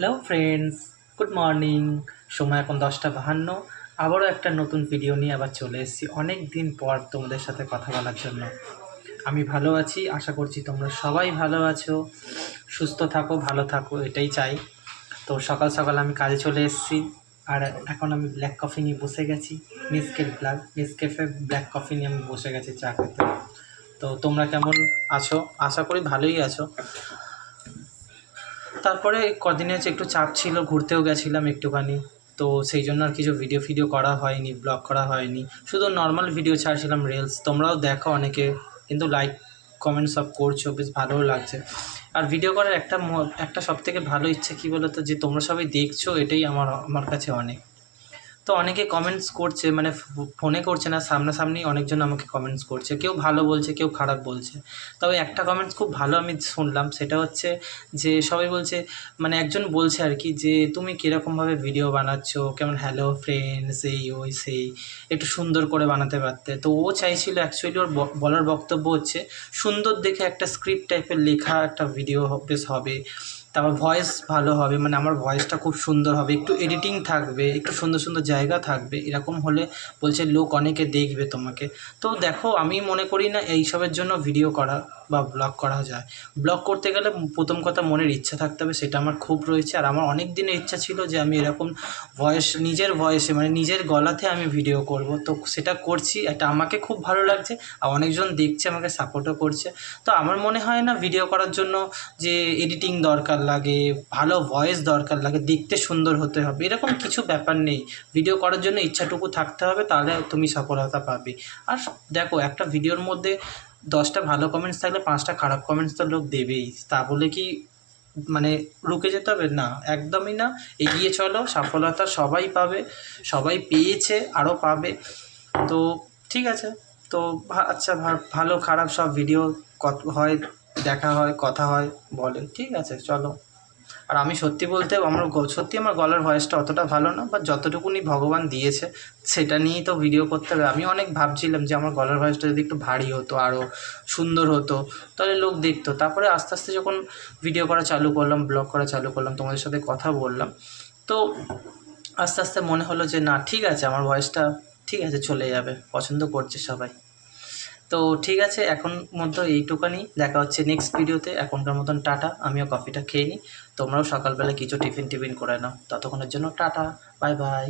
Hello friends, good morning. সময় এখন 10টা 52। আবারও একটা নতুন ভিডিও নিয়ে আবার চলে এসেছি অনেক দিন পর তোমাদের সাথে কথা বলার জন্য। আমি ভালো আছি, আশা করছি তোমরা সবাই ভালো আছো, সুস্থ থাকো, ভালো থাকো, এটাই চাই। তো সকাল সকাল আমি কাজে চলে এসেছি। আর এখন আমি ব্ল্যাক কফি নিয়ে বসে গেছি। নেসক্যাফে ব্ল্যাক কফি নিয়ে আমি বসে গেছি চা খেতে। তো তোমরা কেমন আছো? আশা করি ভালোই আছো। তারপরে কদিনে একটু চাপ ছিল, ঘুরতেও গেছিলাম একটুখানি। তো সেই জন্য আর কিছু ভিডিও করা হয়নি, ব্লগ করা হয়নি, শুধু নর্মাল ভিডিও ছাড়ছিলাম, রিলস। তোমরাও দেখো অনেকে, কিন্তু লাইক কমেন্ট সব করছো, বেশ ভালোও লাগছে। আর ভিডিও করার একটা সবথেকে ভালো ইচ্ছে কী বলো তো, যে তোমরা সবাই দেখছো, এটাই আমার কাছে অনেক। তো অনেকে কমেন্টস করছে, মানে ফোনে করছে না, সামনাসামনি অনেকজন আমাকে কমেন্টস করছে, কেউ ভালো বলছে, কেউ খারাপ বলছে। তবে একটা কমেন্টস খুব ভালো আমি শুনলাম, সেটা হচ্ছে যে সবাই বলছে, মানে একজন বলছে আর কি, যে তুমি কীরকমভাবে ভিডিও বানাচ্ছ, কেমন হ্যালো ফ্রেন্ডস, এই ওই সেই, একটু সুন্দর করে বানাতে পারতে। তো ও চাইছিল, অ্যাকচুয়ালি ওর বলার বক্তব্য হচ্ছে, সুন্দর দেখে একটা স্ক্রিপ্ট টাইপের লেখা একটা ভিডিও বেশ হবে, তারপর ভয়েস ভালো হবে, মানে আমার ভয়েসটা খুব সুন্দর হবে, একটু এডিটিং থাকবে, একটু সুন্দর সুন্দর জায়গা থাকবে, এরকম হলে বলছে লোক অনেকে দেখবে তোমাকে। তো দেখো, আমি মনে করি না এইসবের জন্য ভিডিও করা বা ব্লগ করা যায়। ব্লগ করতে গেলে প্রথম কথা মনের ইচ্ছা থাকতে হবে, সেটা আমার খুব রয়েছে। আর আমার অনেক দিনের ইচ্ছা ছিল যে আমি এরকম নিজের ভয়েসে, মানে নিজের গলাতে আমি ভিডিও করব। তো সেটা করছি, এটা আমাকে খুব ভালো লাগছে, আর অনেকজন দেখছে, আমাকে সাপোর্টও করছে। তো আমার মনে হয় না ভিডিও করার জন্য যে এডিটিং দরকার লাগে, ভালো ভয়েস দরকার লাগে, দেখতে সুন্দর হতে হবে, এরকম কিছু ব্যাপার নেই। ভিডিও করার জন্য ইচ্ছাটুকু থাকতে হবে, তাহলে তুমি সফলতা পাবে। আর দেখো, একটা ভিডিওর মধ্যে 10টা ভালো কমেন্টস থাকলে 5টা খারাপ কমেন্টস তো লোক দেবেই। তা বলে কি মানে রুকে যেতে হবে? না, একদমই না। এগিয়ে চলো, সফলতা সবাই পাবে, সবাই পেয়েছে, আরও পাবে। তো ঠিক আছে। তো আচ্ছা, ভালো খারাপ সব ভিডিও হয়, দেখা হয়, কথা হয়, বলে, ঠিক আছে, চলো। আর আমি সত্যি বলতে, সত্যি আমার গলার ভয়েসটা অতটা ভালো না, বা যতটুকুনি ভগবান দিয়েছে সেটা নিয়েই তো ভিডিও করতে হবে। আমি অনেক ভাবছিলাম যে আমার গলার ভয়েসটা যদি একটু ভারী হতো, আরও সুন্দর হতো, তাহলে লোক দেখতো। তারপরে আস্তে আস্তে যখন ভিডিও করা চালু করলাম, ব্লগ করা চালু করলাম, তোমাদের সাথে কথা বললাম, তো আস্তে আস্তে মনে হলো যে না, ঠিক আছে, আমার ভয়েসটা ঠিক আছে, চলে যাবে, পছন্দ করছে সবাই। তো ঠিক আছে, এখন মতো এইটুকানি, দেখা হচ্ছে নেক্সট ভিডিওতে। এখনকার মতন টাটা, আমিও কফিটা খেয়ে নিই। তোমরাও সকালবেলা কিছু টিফিন করে নাও। ততক্ষণের জন্য টাটা, বাই বাই।